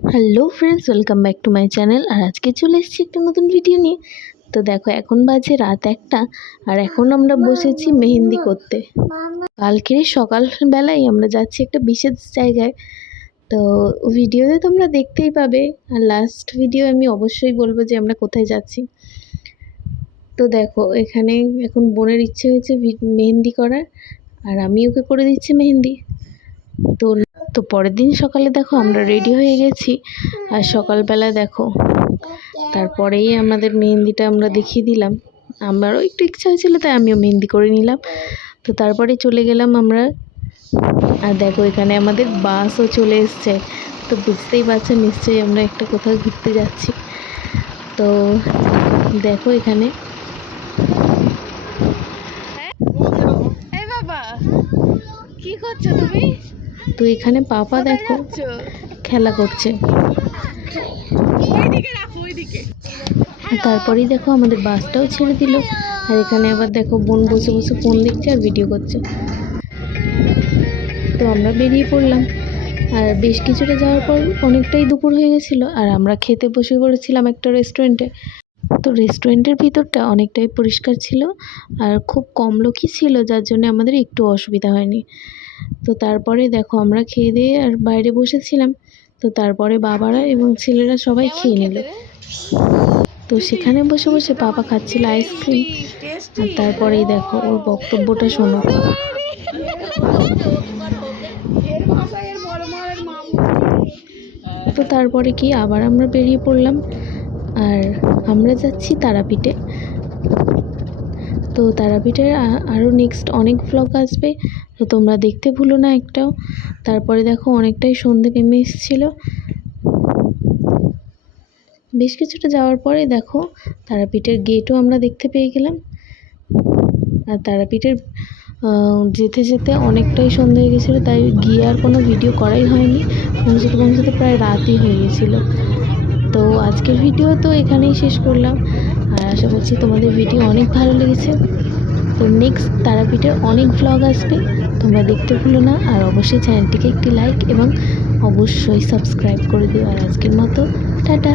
Hello friends, welcome back to my channel. আর আজকে চলে এসেছি একটা নতুন ভিডিও নিয়ে। তো দেখো, এখন বাজে রাত 1টা আর এখন আমরা বসেছি মেহেন্দি করতে। কালকের সকালবেলায় আমরা যাচ্ছি একটা বিশেষ জায়গায়। তো ভিডিওতে তোমরা দেখতেই পাবে, আর লাস্ট ভিডিও আমি অবশ্যই বলবো যে আমরা কোথায় যাচ্ছি। তো দেখো, এখানে এখন বোনের ইচ্ছে হয়েছে মেহেন্দি করার, আর আমি ওকে করে দিচ্ছি মেহেন্দি। তো তো পরের দিন সকালে দেখো আমরা রেডি হয়ে গেছি, আর সকালবেলা দেখো তারপরেই আমাদের মেহেন্দিটা আমরা দেখিয়ে দিলাম। আমারও একটু ইচ্ছা হয়েছিল, তাই আমিও মেহেন্দি করে নিলাম। তো তারপরে চলে গেলাম আমরা। আর দেখো, এখানে আমাদের বাসও চলে এসছে। তো বুঝতেই পারছো নিশ্চয়ই আমরা একটা কোথাও ঘুরতে যাচ্ছি। তো দেখো এখানে কি করছো তুমি? তো এখানে পাপা দেখো খেলা করছে। তারপরেই দেখো আমাদের বাসটাও ছেড়ে দিল। আর এখানে আবার দেখো বোন বসে বসে ফোন দেখছে আর ভিডিও করছে। তো আমরা বেরিয়ে পড়লাম। আর বেশ কিছুটা যাওয়ার পর অনেকটাই দুপুর হয়ে গেছিলো, আর আমরা খেতে বসে পড়েছিলাম একটা রেস্টুরেন্টে। তো রেস্টুরেন্টের ভিতরটা অনেকটাই পরিষ্কার ছিল, আর খুব কম লোকই ছিল, যার জন্য আমাদের একটু অসুবিধা হয়নি। তো তারপরে দেখো আমরা খেয়ে দিয়ে আর বাইরে বসেছিলাম। তো তারপরে বাবারা এবং ছেলেরা সবাই খেয়ে নিল। তো সেখানে বসে বসে পাপা খাচ্ছিল আইসক্রিম। আর তারপরেই দেখো ওর বক্তব্যটা শোনো। তো তারপরে কি আবার আমরা বেরিয়ে পড়লাম, আর আমরা যাচ্ছি তারাপীঠে। তো তারাপীঠের আরও নেক্সট অনেক ভ্লগ আসবে, তো তোমরা দেখতে ভুলো না একটাও। তারপরে দেখো অনেকটাই সন্ধে নেমে এসেছিলো। বেশ কিছুটা যাওয়ার পরে দেখো তারাপীঠের গেটও আমরা দেখতে পেয়ে গেলাম। আর তারাপীঠের যেতে যেতে অনেকটাই সন্ধে হয়ে গেছিলো, তাই গিয়ে আর কোনো ভিডিও করাই হয়নি। পৌঁছতে পৌঁছতে প্রায় রাতই হয়ে গেছিলো। তো আজকের ভিডিও তো এখানেই শেষ করলাম, আর আশা করছি তোমাদের ভিডিও অনেক ভালো লেগেছে। তো নেক্সট তারাপীঠের অনেক ভ্লগ আসবে, তোমরা দেখতে ভুলো না। আর অবশ্যই চ্যানেলটিকে একটি লাইক এবং অবশ্যই সাবস্ক্রাইব করে দিও। আর আজকের মতো টাটা।